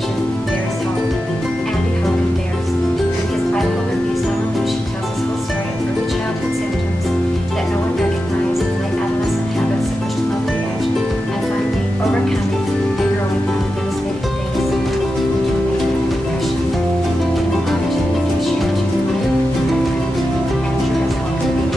vision, there is hope. Andy Hogan bears. In his bipolar Beast on a Leash, he tells his whole story of early childhood symptoms that no one recognized, late adolescent habits that pushed him over the edge, and finally overcoming and growing from the devastating phase into depression. In homage to the few shared human life, Andrew has helped babies.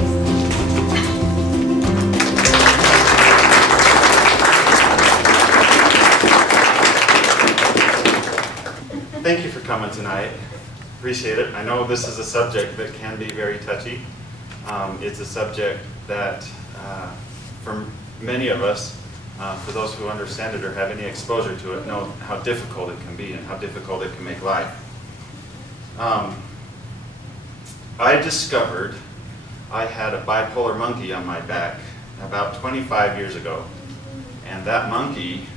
Thank you for coming tonight. Appreciate it. I know this is a subject that can be very touchy. It's a subject that, for many of us, for those who understand it or have any exposure to it, know how difficult it can be and how difficult it can make life. I discovered I had a bipolar monkey on my back about 25 years ago, and that monkey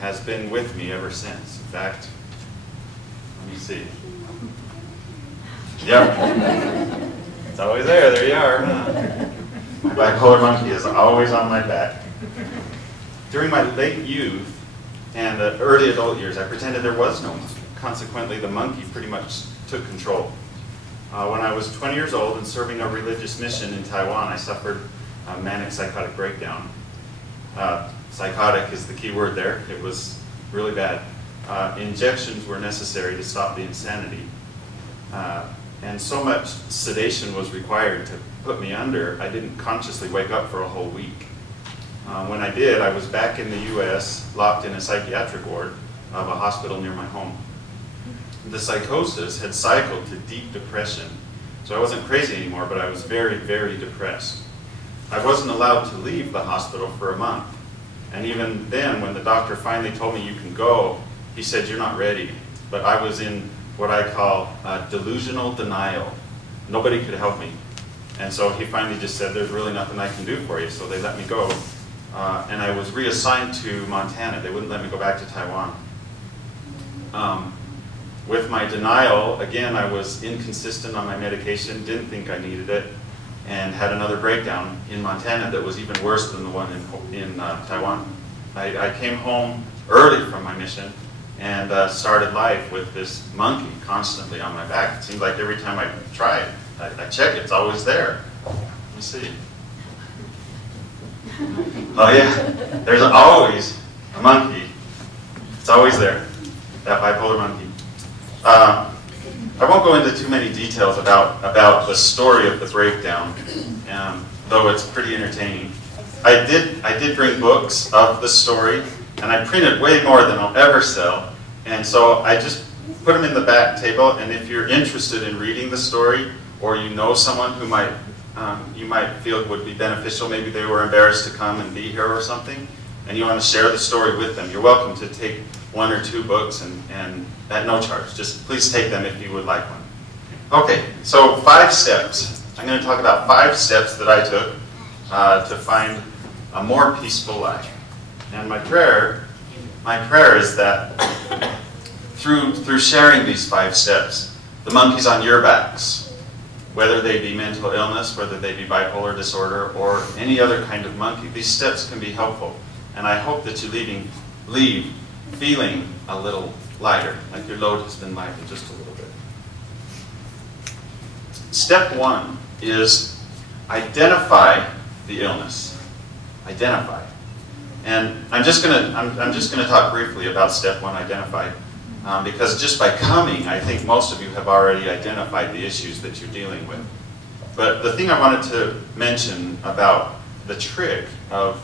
has been with me ever since. In fact, let me see. Yep. It's always there. There you are. My bipolar monkey is always on my back. During my late youth and early adult years, I pretended there was no monkey. Consequently, the monkey pretty much took control. When I was 20 years old and serving a religious mission in Taiwan, I suffered a manic psychotic breakdown. Psychotic is the key word there. It was really bad. Injections were necessary to stop the insanity. And so much sedation was required to put me under, I didn't consciously wake up for a whole week. When I did, I was back in the U.S., locked in a psychiatric ward of a hospital near my home. The psychosis had cycled to deep depression, so I wasn't crazy anymore, but I was very, very depressed. I wasn't allowed to leave the hospital for a month. And even then, when the doctor finally told me you can go, he said, you're not ready. But I was in what I call delusional denial. Nobody could help me. And so he finally just said, there's really nothing I can do for you. So they let me go. And I was reassigned to Montana. They wouldn't let me go back to Taiwan. With my denial, again, I was inconsistent on my medication, didn't think I needed it, and had another breakdown in Montana that was even worse than the one in Taiwan. I came home early from my mission and started life with this monkey constantly on my back. It seemed like every time I try it, I check it, it's always there. Let me see. Oh yeah, there's always a monkey. It's always there, that bipolar monkey. I won't go into too many details about the story of the breakdown, though it's pretty entertaining. I did bring books of the story, and I printed way more than I'll ever sell. And so I just put them in the back table, and if you're interested in reading the story, or you know someone who you might feel would be beneficial, maybe they were embarrassed to come and be here or something, and you want to share the story with them, you're welcome to take 1 or 2 books and at no charge. Just please take them if you would like one. Okay, so 5 steps. I'm going to talk about 5 steps that I took to find a more peaceful life. And my prayer is that through sharing these 5 steps, the monkey's on your backs, whether they be mental illness, whether they be bipolar disorder, or any other kind of monkey, these steps can be helpful. And I hope that you leave feeling a little lighter, like your load has been lightened just a little bit. Step 1 is identify the illness. Identify. And I'm just gonna talk briefly about step 1, identify, because just by coming, I think most of you have already identified the issues that you're dealing with. But the thing I wanted to mention about the trick of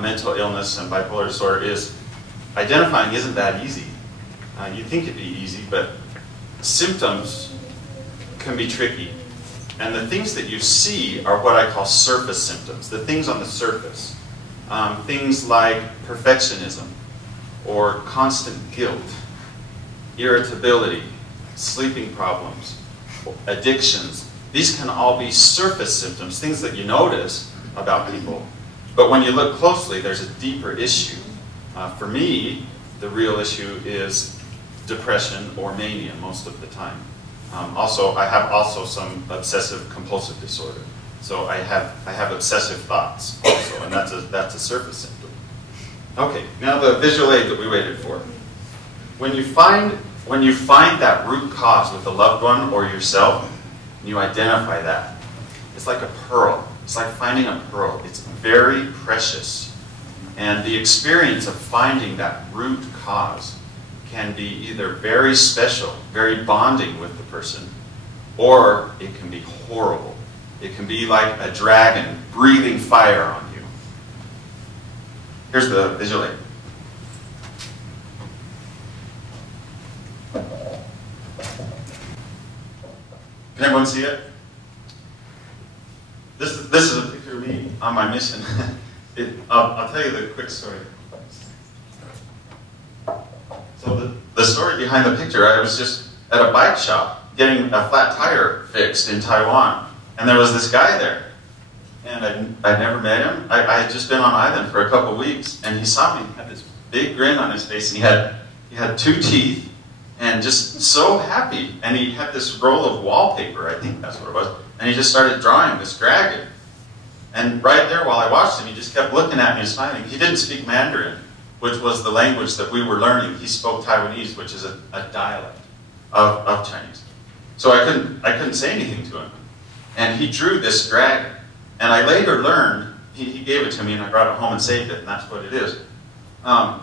mental illness and bipolar disorder is identifying isn't that easy. You'd think it'd be easy, but symptoms can be tricky. And the things that you see are what I call surface symptoms, the things on the surface. Things like perfectionism, or constant guilt, irritability, sleeping problems, addictions. These can all be surface symptoms, things that you notice about people. But when you look closely, there's a deeper issue. For me, the real issue is depression or mania most of the time. I have also some obsessive compulsive disorder. So I have obsessive thoughts also, and that's a surface symptom. Okay, now the visual aid that we waited for. when you find that root cause with a loved one or yourself, and you identify that, it's like a pearl. It's like finding a pearl. It's very precious. And the experience of finding that root cause can be either very special, very bonding with the person, or it can be horrible. It can be like a dragon breathing fire on you. Here's the visual aid. Can everyone see it? This is a picture of me on my mission. I'll tell you the quick story. So the story behind the picture, I was just at a bike shop getting a flat tire fixed in Taiwan. And there was this guy there. And I'd never met him. I had just been on island for a couple weeks. And he saw me. He had this big grin on his face. And he had 2 teeth. And just so happy. And he had this roll of wallpaper. I think that's what it was. And he just started drawing this dragon. And right there while I watched him, he just kept looking at me and smiling. He didn't speak Mandarin, which was the language that we were learning. He spoke Taiwanese, which is a dialect of Chinese. So I couldn't say anything to him. And he drew this dragon. And I later learned, he gave it to me and I brought it home and saved it, and that's what it is. I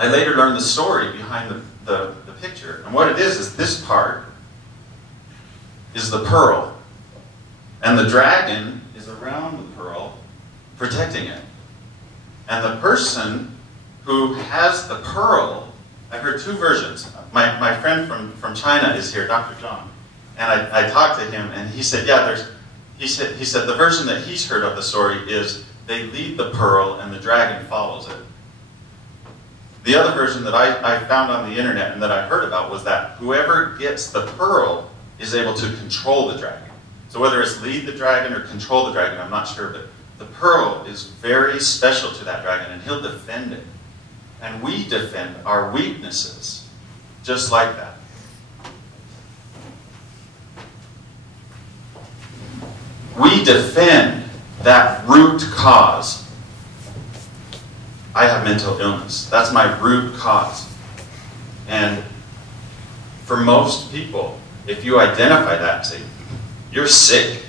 later learned the story behind the picture. And what it is this part is the pearl. And the dragon is around the pearl, protecting it. And the person who has the pearl, I've heard 2 versions. My friend from China is here, Dr. John. And I talked to him, and he said, yeah, he said the version that he's heard of the story is they lead the pearl and the dragon follows it. The other version that I found on the internet and that I heard about was that whoever gets the pearl is able to control the dragon. So whether it's lead the dragon or control the dragon, I'm not sure, but the pearl is very special to that dragon, and he'll defend it. And we defend our weaknesses just like that. We defend that root cause. I have mental illness. That's my root cause. And for most people, if you identify that and say, you're sick,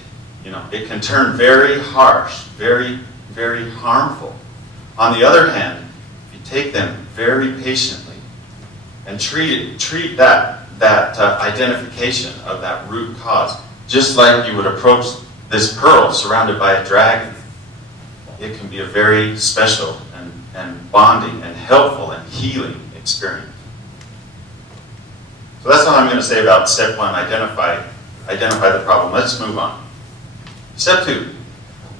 it can turn very harsh, very, very harmful. On the other hand, if you take them very patiently and treat that identification of that root cause just like you would approach this pearl surrounded by a dragon, it can be a very special and bonding and helpful and healing experience. So that's all I'm going to say about step 1, identify the problem. Let's move on. Step 2,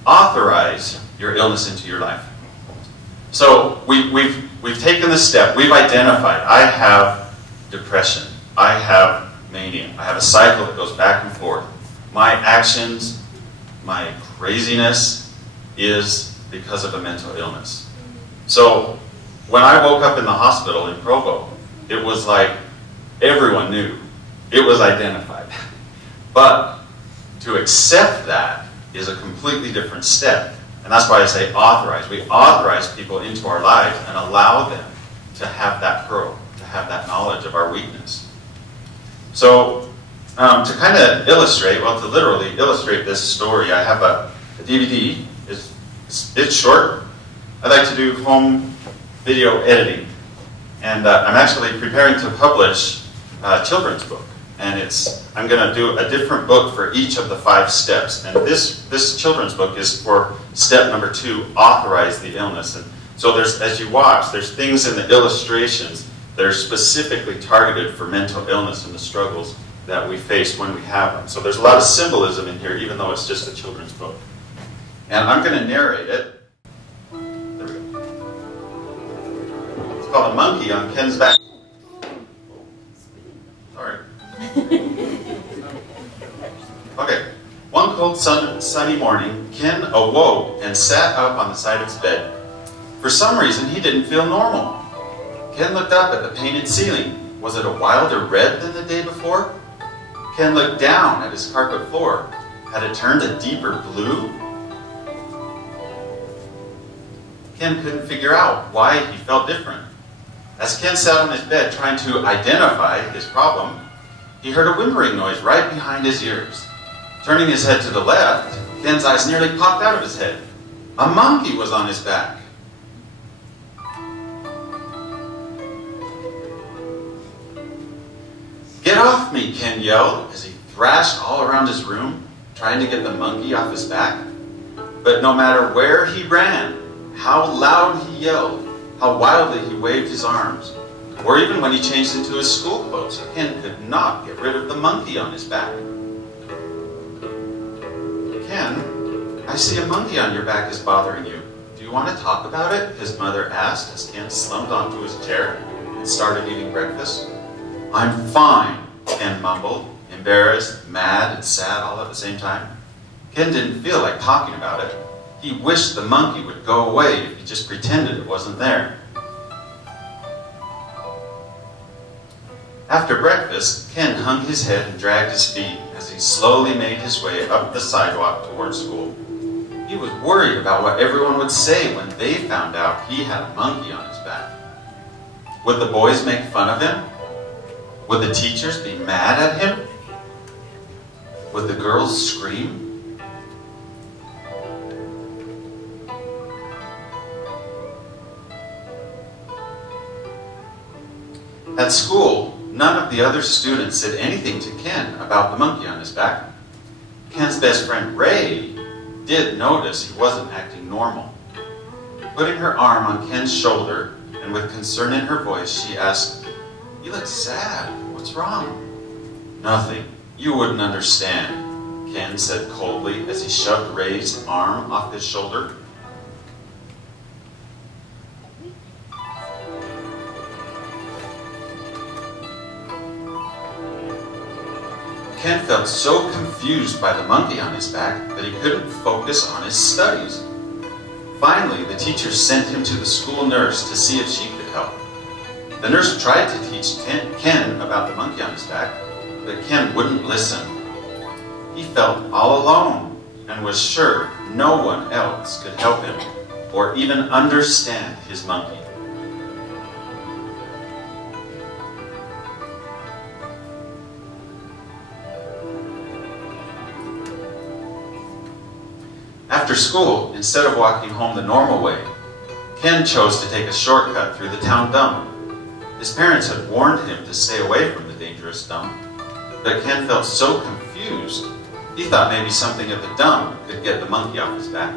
authorize your illness into your life. So we've taken this step. We've identified, I have depression. I have mania. I have a cycle that goes back and forth. My actions, my craziness is because of a mental illness. So when I woke up in the hospital in Provo, it was like everyone knew. It was identified. But to accept that is a completely different step. And that's why I say authorize. We authorize people into our lives and allow them to have that pearl, to have that knowledge of our weakness. So to kind of illustrate, well, to literally illustrate this story, I have a DVD. It's short. I like to do home video editing. And I'm actually preparing to publish a children's book. And I'm going to do a different book for each of the 5 steps. And this children's book is for step number 2, authorize the illness. And so as you watch, there's things in the illustrations that are specifically targeted for mental illness and the struggles that we face when we have them. So there's a lot of symbolism in here, even though it's just a children's book. And I'm going to narrate it. There we go. It's called A Monkey on Ken's Back. Sorry. Okay. One cold sunny morning, Ken awoke and sat up on the side of his bed. For some reason, he didn't feel normal. Ken looked up at the painted ceiling. Was it a wilder red than the day before? Ken looked down at his carpet floor. Had it turned a deeper blue? Ken couldn't figure out why he felt different. As Ken sat on his bed trying to identify his problem, he heard a whimpering noise right behind his ears. Turning his head to the left, Ken's eyes nearly popped out of his head. A monkey was on his back. "Get off me!" Ken yelled as he thrashed all around his room, trying to get the monkey off his back. But no matter where he ran, how loud he yelled, how wildly he waved his arms, or even when he changed into his school clothes, Ken could not get rid of the monkey on his back. "Ken, I see a monkey on your back is bothering you. Do you want to talk about it?" his mother asked as Ken slumped onto his chair and started eating breakfast. "I'm fine," Ken mumbled, embarrassed, mad, and sad all at the same time. Ken didn't feel like talking about it. He wished the monkey would go away if he just pretended it wasn't there. After breakfast, Ken hung his head and dragged his feet as he slowly made his way up the sidewalk towards school. He was worried about what everyone would say when they found out he had a monkey on his back. Would the boys make fun of him? Would the teachers be mad at him? Would the girls scream? At school, none of the other students said anything to Ken about the monkey on his back. Ken's best friend, Ray, did notice he wasn't acting normal. Putting her arm on Ken's shoulder, and with concern in her voice, she asked, "You look sad. What's wrong?" "Nothing. You wouldn't understand," Ken said coldly as he shoved Ray's arm off his shoulder. Ken felt so confused by the monkey on his back that he couldn't focus on his studies. Finally, the teacher sent him to the school nurse to see if she could help. The nurse tried to teach Ken about the monkey on his back, but Ken wouldn't listen. He felt all alone and was sure no one else could help him or even understand his monkey. After school, instead of walking home the normal way, Ken chose to take a shortcut through the town dump. His parents had warned him to stay away from the dangerous dump, but Ken felt so confused, he thought maybe something at the dump could get the monkey off his back.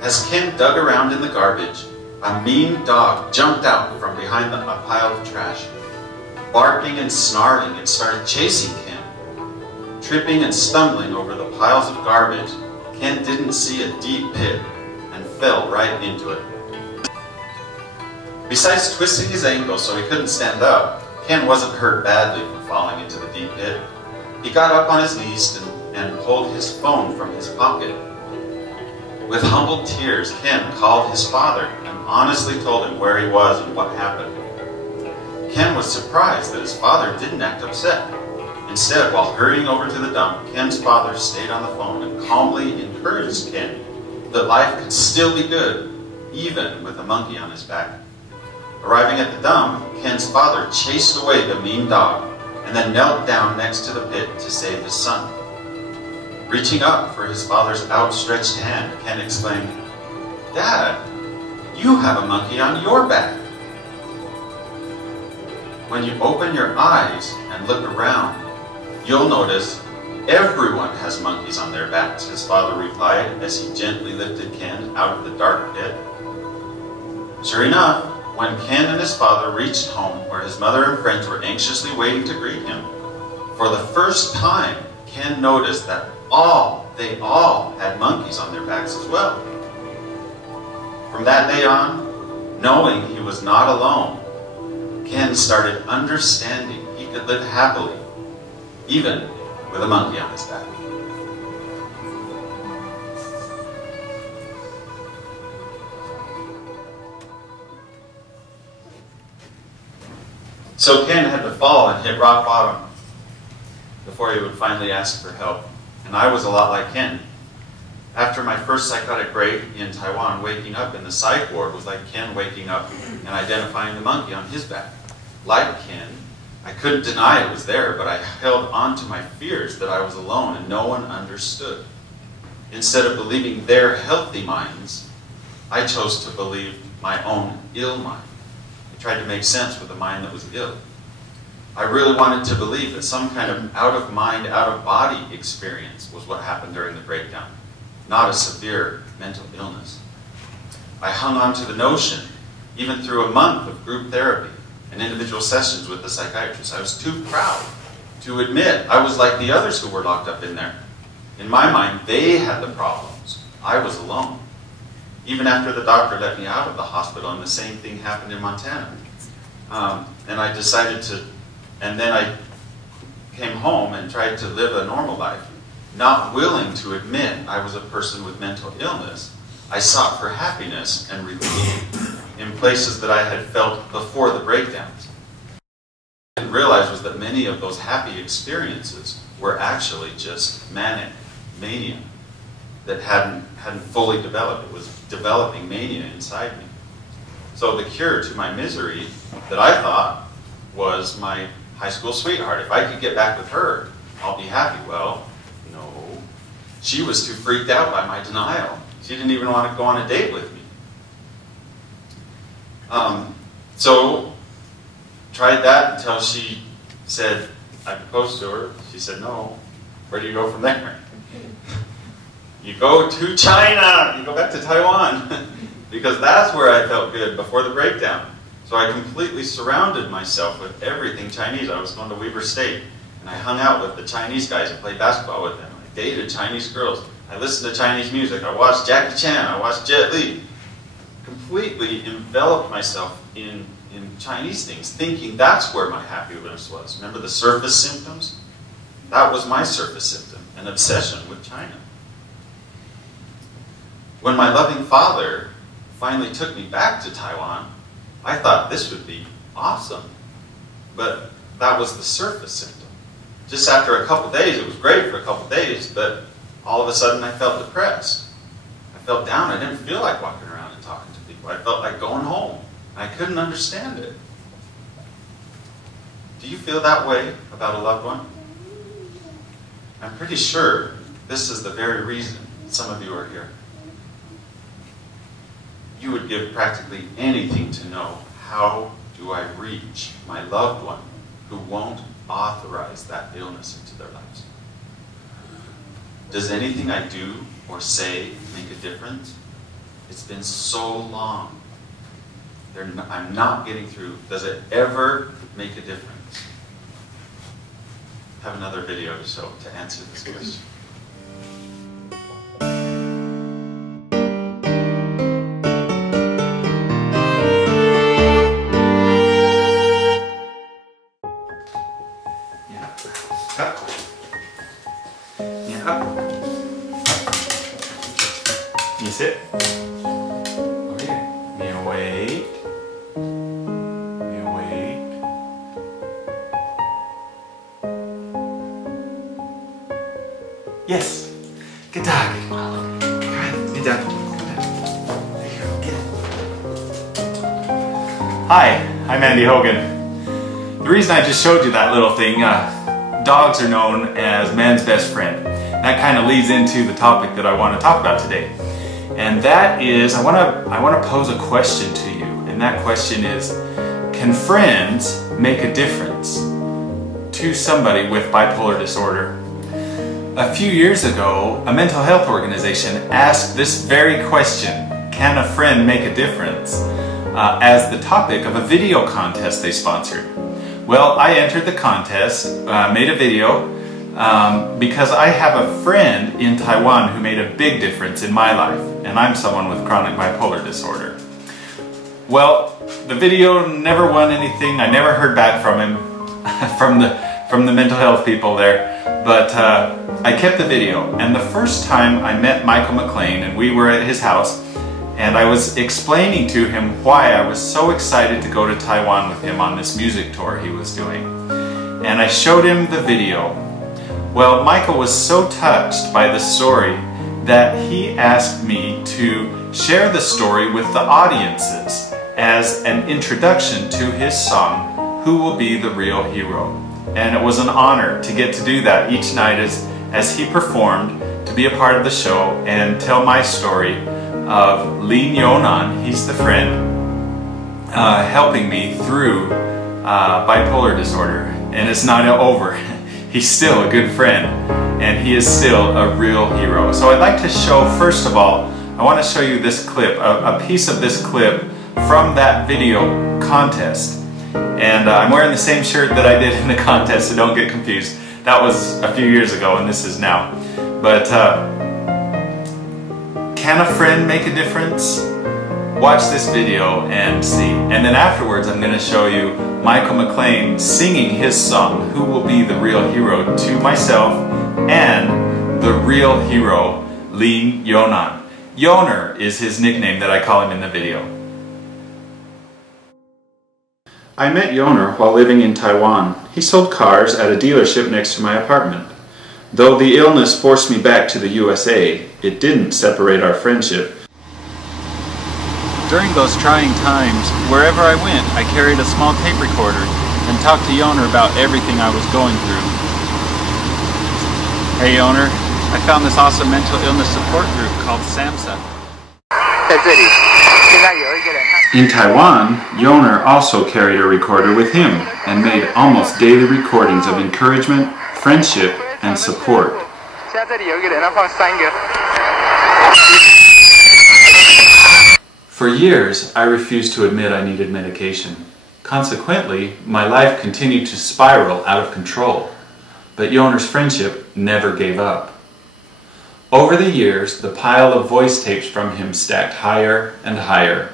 As Ken dug around in the garbage, a mean dog jumped out from behind a pile of trash. Barking and snarling, it started chasing Ken. Tripping and stumbling over the piles of garbage, Ken didn't see a deep pit and fell right into it. Besides twisting his ankle so he couldn't stand up, Ken wasn't hurt badly from falling into the deep pit. He got up on his knees and pulled his phone from his pocket. With humbled tears, Ken called his father and honestly told him where he was and what happened. Ken was surprised that his father didn't act upset. Instead, while hurrying over to the dump, Ken's father stayed on the phone and calmly encouraged Ken that life could still be good, even with a monkey on his back. Arriving at the dump, Ken's father chased away the mean dog and then knelt down next to the pit to save his son. Reaching up for his father's outstretched hand, Ken exclaimed, "Dad, you have a monkey on your back." "When you open your eyes and look around, you'll notice everyone has monkeys on their backs," his father replied as he gently lifted Ken out of the dark pit. Sure enough, when Ken and his father reached home where his mother and friends were anxiously waiting to greet him, for the first time, Ken noticed that they all had monkeys on their backs as well. From that day on, knowing he was not alone, Ken started understanding he could live happily, even with a monkey on his back. So Ken had to fall and hit rock bottom before he would finally ask for help. And I was a lot like Ken. After my first psychotic break in Taiwan, waking up in the psych ward was like Ken waking up and identifying the monkey on his back. Like Ken, I couldn't deny it was there, but I held on to my fears that I was alone and no one understood. Instead of believing their healthy minds, I chose to believe my own ill mind. I tried to make sense with a mind that was ill. I really wanted to believe that some kind of out-of-mind, out-of-body experience was what happened during the breakdown, not a severe mental illness. I hung on to the notion, even through a month of group therapy and individual sessions with the psychiatrist. I was too proud to admit I was like the others who were locked up in there. In my mind, they had the problems. I was alone. Even after the doctor let me out of the hospital, and the same thing happened in Montana. And I decided to, and then I came home and tried to live a normal life. Not willing to admit I was a person with mental illness, I sought for happiness and relief in places that I had felt before the breakdowns. What I didn't realize was that many of those happy experiences were actually just manic mania that hadn't fully developed. It was developing mania inside me. So the cure to my misery that I thought was my high school sweetheart. If I could get back with her, I'll be happy. Well, no. She was too freaked out by my denial. She didn't even want to go on a date with me. So, tried that until she said, I proposed to her. She said, no. Where do you go from there? You go to China. You go back to Taiwan. Because that's where I felt good before the breakdown. So I completely surrounded myself with everything Chinese. I was going to Weber State, and I hung out with the Chinese guys and played basketball with them. I dated Chinese girls. I listened to Chinese music. I watched Jackie Chan. I watched Jet Li. Completely enveloped myself in Chinese things, thinking that's where my happiness was. Remember the surface symptoms? That was my surface symptom, an obsession with China. When my loving father finally took me back to Taiwan, I thought this would be awesome. But that was the surface symptom. Just after a couple days, it was great for a couple days, but all of a sudden I felt depressed. I felt down. I didn't feel like walking around and talking to people. I felt like going home. I couldn't understand it. Do you feel that way about a loved one? I'm pretty sure this is the very reason some of you are here. You would give practically anything to know, how do I reach my loved one who won't authorize that illness into their lives? Does anything I do or say make a difference? It's been so long. I'm not getting through. Does it ever make a difference? I have another video to show to answer this question. Can you sit? Okay. Be awake. Be awake. Yes. Good dog. Come on. Good dog. There you go. Get it. Hi, I'm Andy Hogan. The reason I just showed you that little thing, dogs are known as man's best friend. That kind of leads into the topic that I want to talk about today. And that is, I want to pose a question to you. And that question is, can friends make a difference to somebody with bipolar disorder? A few years ago, a mental health organization asked this very question, can a friend make a difference, as the topic of a video contest they sponsored. Well, I entered the contest, made a video, because I have a friend in Taiwan who made a big difference in my life, and I'm someone with chronic bipolar disorder. Well, the video never won anything. I never heard back from him, from the mental health people there, but I kept the video. And the first time I met Michael McLean, and we were at his house, and I was explaining to him why I was so excited to go to Taiwan with him on this music tour he was doing. And I showed him the video. Well, Michael was so touched by the story that he asked me to share the story with the audiences as an introduction to his song, Who Will Be the Real Hero? And it was an honor to get to do that each night as he performed, to be a part of the show and tell my story of Lee Yonan, he's the friend, helping me through bipolar disorder. And it's not over. He's still a good friend, and he is still a real hero. So I'd like to show, first of all, I want to show you this clip, a piece of this clip from that video contest. And I'm wearing the same shirt that I did in the contest, so don't get confused. That was a few years ago, and this is now. But can a friend make a difference? Watch this video and see. And then afterwards, I'm going to show you Michael McLean singing his song, Who Will Be the Real Hero, to myself and the real hero, Lee Yonan. Yoner is his nickname that I call him in the video. I met Yoner while living in Taiwan. He sold cars at a dealership next to my apartment. Though the illness forced me back to the USA, it didn't separate our friendship. During those trying times, wherever I went, I carried a small tape recorder and talked to Yoner about everything I was going through. Hey Yoner, I found this awesome mental illness support group called SAMHSA. In Taiwan, Yoner also carried a recorder with him and made almost daily recordings of encouragement, friendship, and support. For years, I refused to admit I needed medication. Consequently, my life continued to spiral out of control. But Yoner's friendship never gave up. Over the years, the pile of voice tapes from him stacked higher and higher.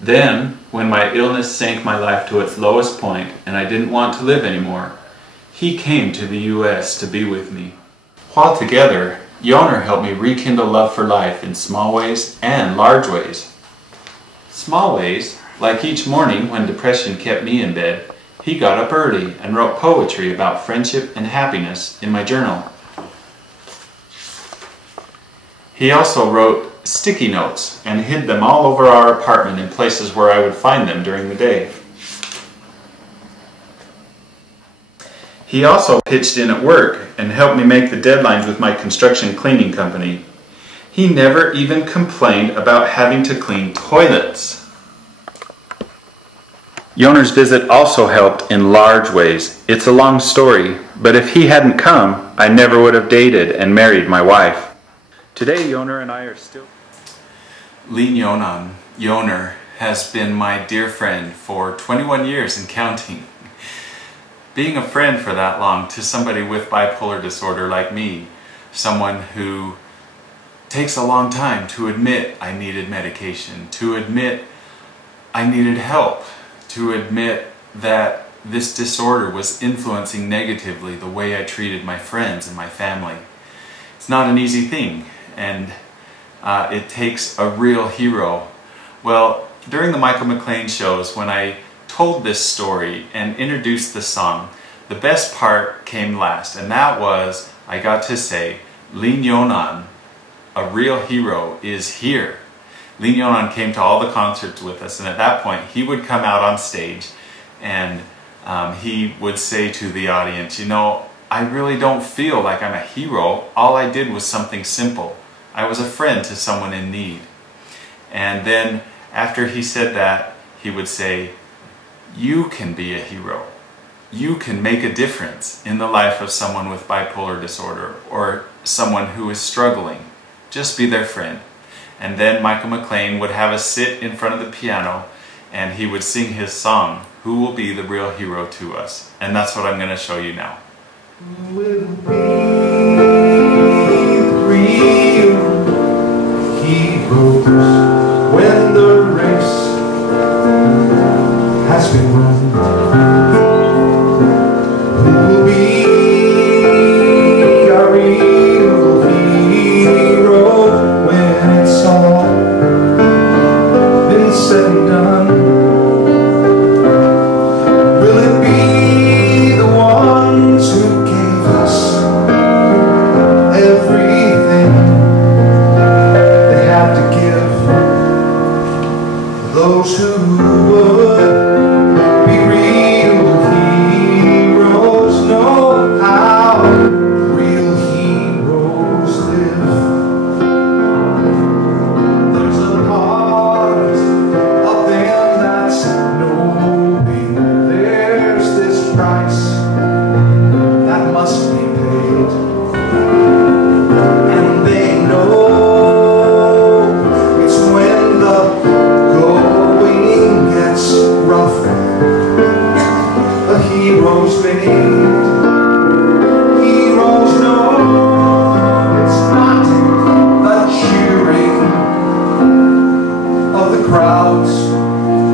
Then, when my illness sank my life to its lowest point and I didn't want to live anymore, he came to the US to be with me. While together, Yoner helped me rekindle love for life in small ways and large ways. Small ways, like each morning when depression kept me in bed, he got up early and wrote poetry about friendship and happiness in my journal. He also wrote sticky notes and hid them all over our apartment in places where I would find them during the day. He also pitched in at work and helped me make the deadlines with my construction cleaning company. He never even complained about having to clean toilets. Yoner's visit also helped in large ways. It's a long story, but if he hadn't come, I never would have dated and married my wife. Today, Yoner and I are still... Lee Yonan, Yoner, has been my dear friend for 21 years and counting. Being a friend for that long to somebody with bipolar disorder like me, someone who takes a long time to admit I needed medication, to admit I needed help, to admit that this disorder was influencing negatively the way I treated my friends and my family. It's not an easy thing, and it takes a real hero. Well, during the Michael McLean shows, when I told this story and introduced the song, the best part came last, and that was I got to say, Lee Yonan, a real hero, is here. Lee Yonan came to all the concerts with us, and at that point he would come out on stage and he would say to the audience, you know, I really don't feel like I'm a hero. All I did was something simple. I was a friend to someone in need. And then after he said that, he would say, you can be a hero. You can make a difference in the life of someone with bipolar disorder or someone who is struggling. Just be their friend. And then Michael McLean would have us sit in front of the piano and he would sing his song, Who Will Be the Real Hero to Us? And that's what I'm going to show you now. Who will be the real heroes when the race has been run? Who will be our real hero when it's all been said and done? Will it be the ones who gave us everything? those who would be real heroes know how real heroes live. There's a part of them that's knowing there's this price that must be paid, and they know it's when the going gets rough, a hero's made. Heroes know it's not the cheering of the crowds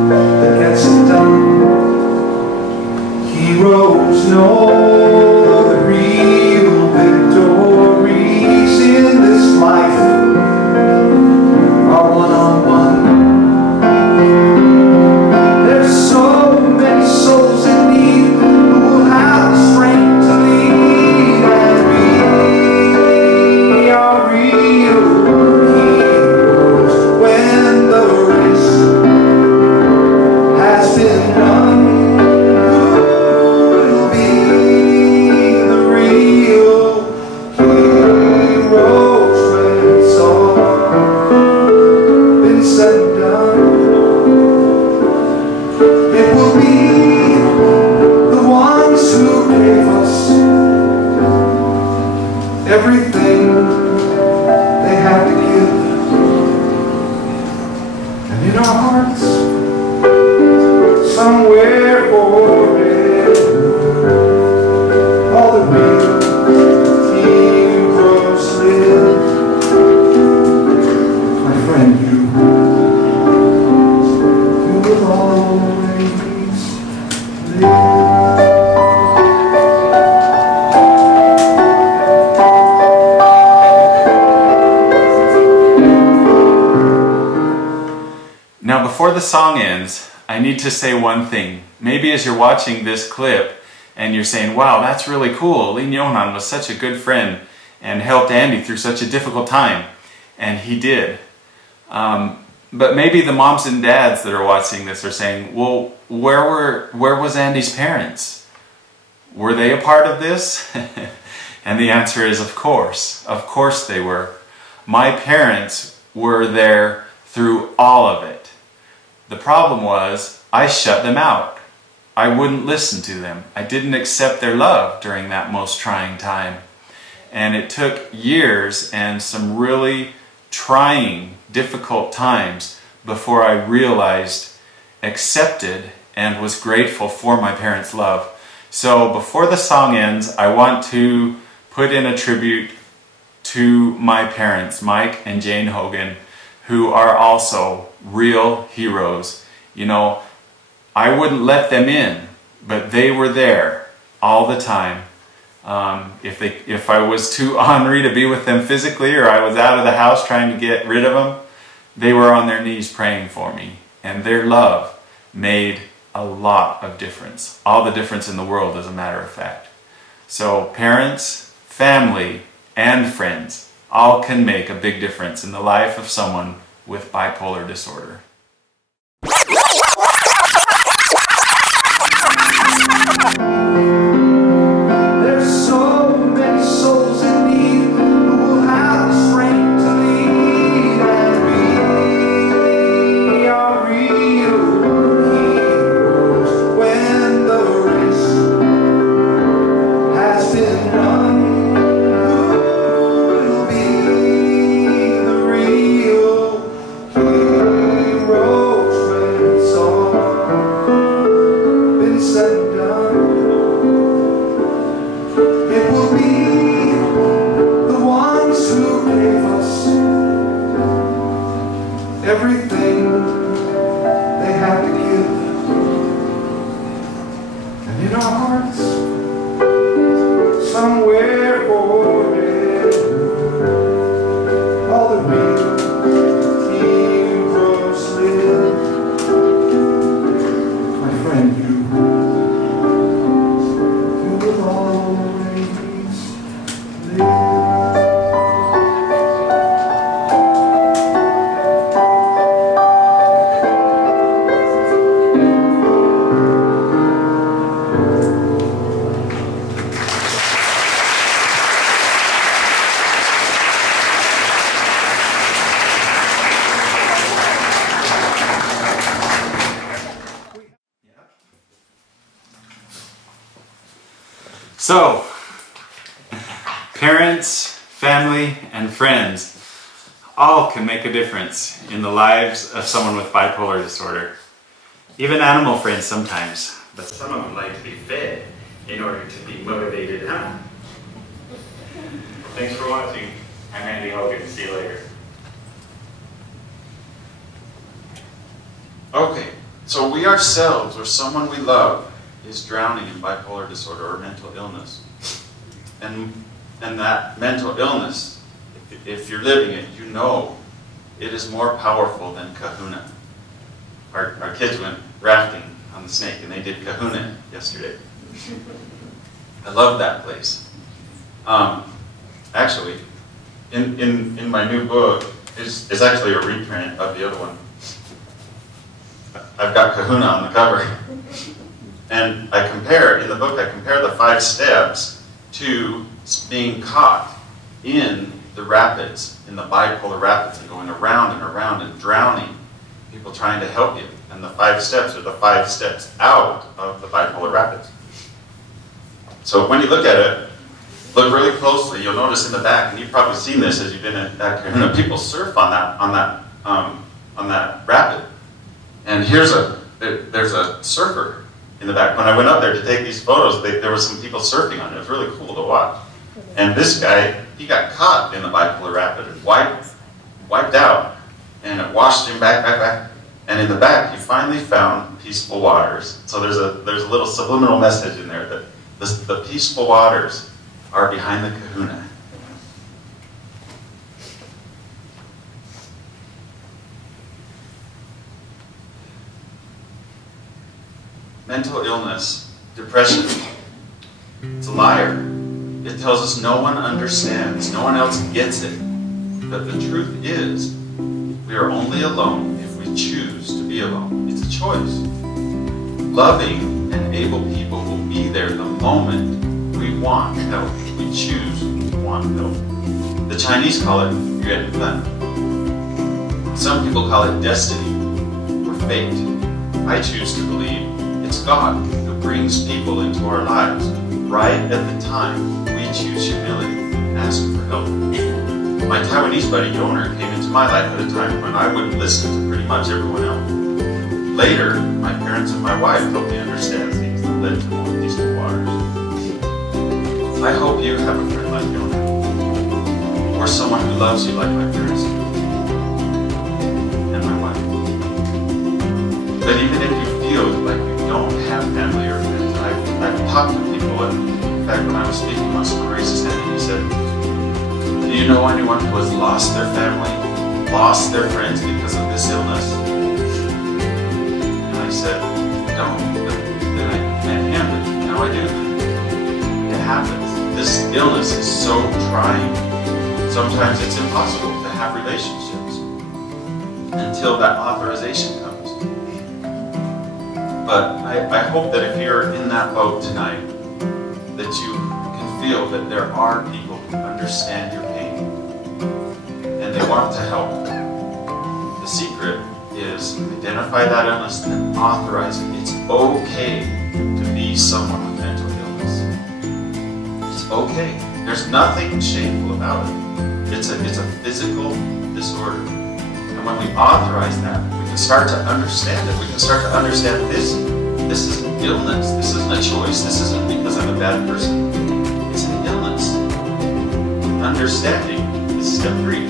that gets it done. Heroes know the real victories in this life are one-on-one. There's so many souls in need who will have the strength to lead, and we are real heroes when the race has been run. Who will be the real heroes when it's all been said and done? It will be the ones who gave us everything they had to give, and in our hearts, somewhere forever, all the real heroes live. My friend, you will always live. Now, before the song ends, I need to say one thing. Maybe as you're watching this clip and you're saying, wow, that's really cool. Lee Nyonan was such a good friend and helped Andy through such a difficult time. And he did. But maybe the moms and dads that are watching this are saying, well, where was Andy's parents? Were they a part of this? And the answer is, of course. Of course they were. My parents were there through all of it. The problem was, I shut them out. I wouldn't listen to them. I didn't accept their love during that most trying time. And it took years and some really trying, difficult times before I realized, accepted, and was grateful for my parents' love. So before the song ends, I want to put in a tribute to my parents, Mike and Jane Hogan, who are also real heroes. You know, I wouldn't let them in, but they were there all the time. If I was too ornery to be with them physically, or I was out of the house trying to get rid of them, they were on their knees praying for me. And their love made a lot of difference. All the difference in the world, as a matter of fact. So parents, family, and friends all can make a big difference in the life of someone with bipolar disorder. There's so many souls in need who will have the strength to lead, and we are real heroes when the race has been run. Who will be the real heroes? So, parents, family, and friends all can make a difference in the lives of someone with bipolar disorder. Even animal friends sometimes, but some of them like to be fed in order to be motivated, huh? Thanks for watching. I'm Andy Hogan. See you later. Okay, so we ourselves or someone we love is drowning in bipolar disorder or mental illness. And that mental illness, if you're living it, you know it is more powerful than kahuna. Our kids went rafting on the Snake and they did kahuna yesterday. I love that place. Actually, in my new book, is actually a reprint of the other one. I've got kahuna on the cover. And I compare, in the book, I compare the 5 steps to being caught in the rapids, in the bipolar rapids, and going around and around and drowning, people trying to help you. And the 5 steps are the 5 steps out of the bipolar rapids. So when you look at it, look really closely, you'll notice in the back, and you've probably seen this as you've been at kahuna, people surf on that rapid. And there's a surfer in the back. When I went up there to take these photos, there were some people surfing on it. It was really cool to watch. And this guy, he got caught in the bipolar rapid and wiped out. And it washed him back. And in the back, he finally found peaceful waters. So there's a little subliminal message in there that the peaceful waters are behind the kahuna. Mental illness, depression, it's a liar. It tells us no one understands, no one else gets it. But the truth is, we are only alone if we choose to be alone. It's a choice. Loving and able people will be there the moment we want help. We choose to want help. The Chinese call it yuan fan. Some people call it destiny or fate. I choose to believe it's God who brings people into our lives right at the time we choose humility and ask for help. My Taiwanese buddy Yoner came into my life at a time when I wouldn't listen to pretty much everyone else. Later, my parents and my wife helped me understand things that led to more peaceful waters. I hope you have a friend like Yoner, or someone who loves you like my parents do, and my wife. But even if you feel like you don't have family or friends, I've talked to people, and in fact, when I was speaking on some racist and he said, do you know anyone who has lost their family, lost their friends because of this illness? And I said, no, but then I met him, and now I do. It happens. This illness is so trying. Sometimes it's impossible to have relationships until that authorization comes. But I hope that if you're in that boat tonight, that you can feel that there are people who understand your pain and they want to help. The secret is identify that illness and authorize it. It's okay to be someone with mental illness. It's okay. There's nothing shameful about it. It's a physical disorder. And when we authorize that, we can start to understand it. We can start to understand this is an illness. This isn't a choice. This isn't because I'm a bad person. It's an illness. Understanding is step 3.